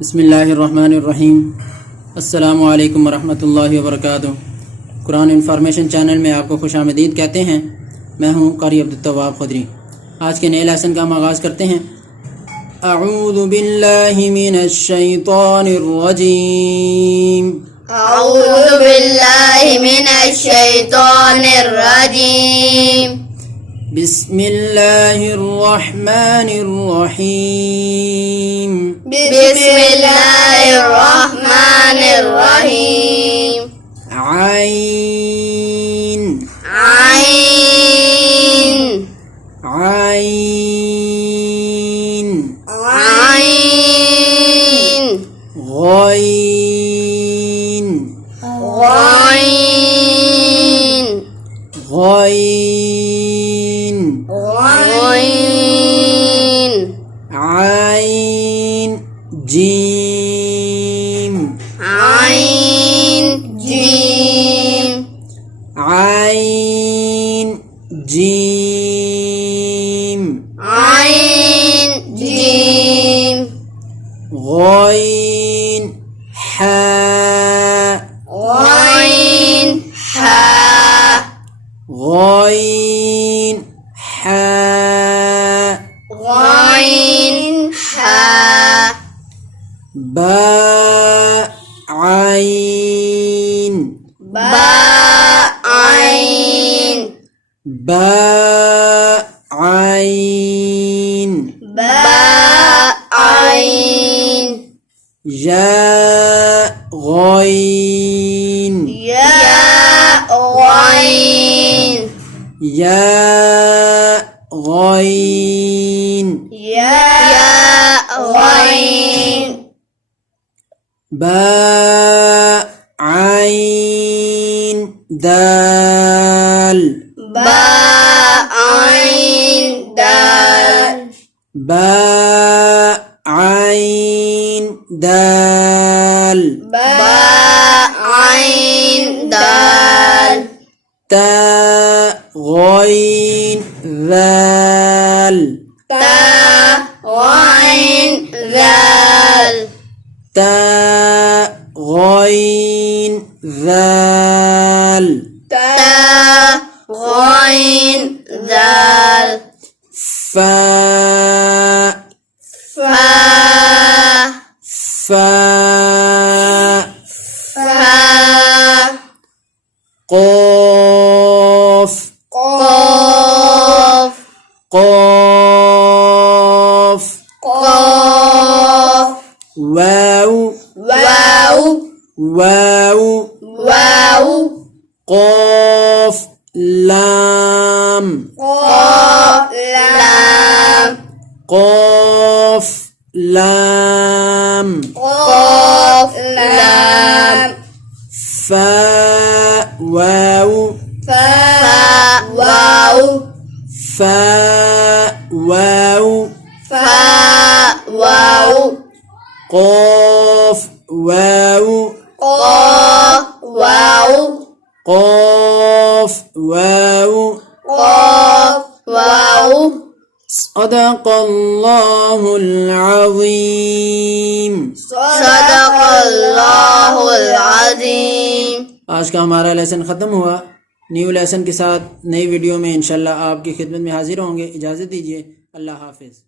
बिस्मिल्लाहिर्रहमानिर्रहीम। अस्सलामु अलैकुम वरहमतुल्लाहि वबरकातुहू। कुरान इन्फॉर्मेशन चैनल में आपको खुशामदीद कहते हैं। मैं हूँ कारी अब्दुल तव्वाब खुदरी। आज के नए लेसन का हम आगाज़ करते हैं। अऊज़ु बिल्लाहि मिनश शैतानिर रजीम। अऊज़ु बिल्लाहि मिनश शैतानिर रजीम। बिस्मिल्लाहिर रहमानिर रहीम। बिस्मिल्लाहिर रहमानिर रहीम। आइन आइन आइन आइन गॉइन गॉइन गॉइन गॉइन आइन जीम आइन जीम आइन जीम आइन जीम गॉइन हा गॉइन हा गॉइन हा गॉइन हा बा आइन बा आइन बा आइन बा आइन या गॉइन या गॉइन या गॉइन या गॉइन बा आइन दाल बा आइन दाल बा आइन दाल बा आइन दाल ता गॉइन दाल ता गॉइन दाल ता गॉइन दाल ता गॉइन दाल फा फा फा फा قاف قاف قاف قاف واو واو واو واو قاف لام قاف لام قاف لام قاف لام فاء واو فاء واو فاء واو فاء واو قاف واو قاف واو قاف واو قاف واو صدق الله العظيم। सदक़ल्लाहुल अज़ीम। आज का हमारा लेसन ख़त्म हुआ। न्यू लेसन के साथ नई वीडियो में इंशाल्लाह आपकी खिदमत में हाजिर होंगे। इजाज़त दीजिए। अल्लाह हाफ़िज़।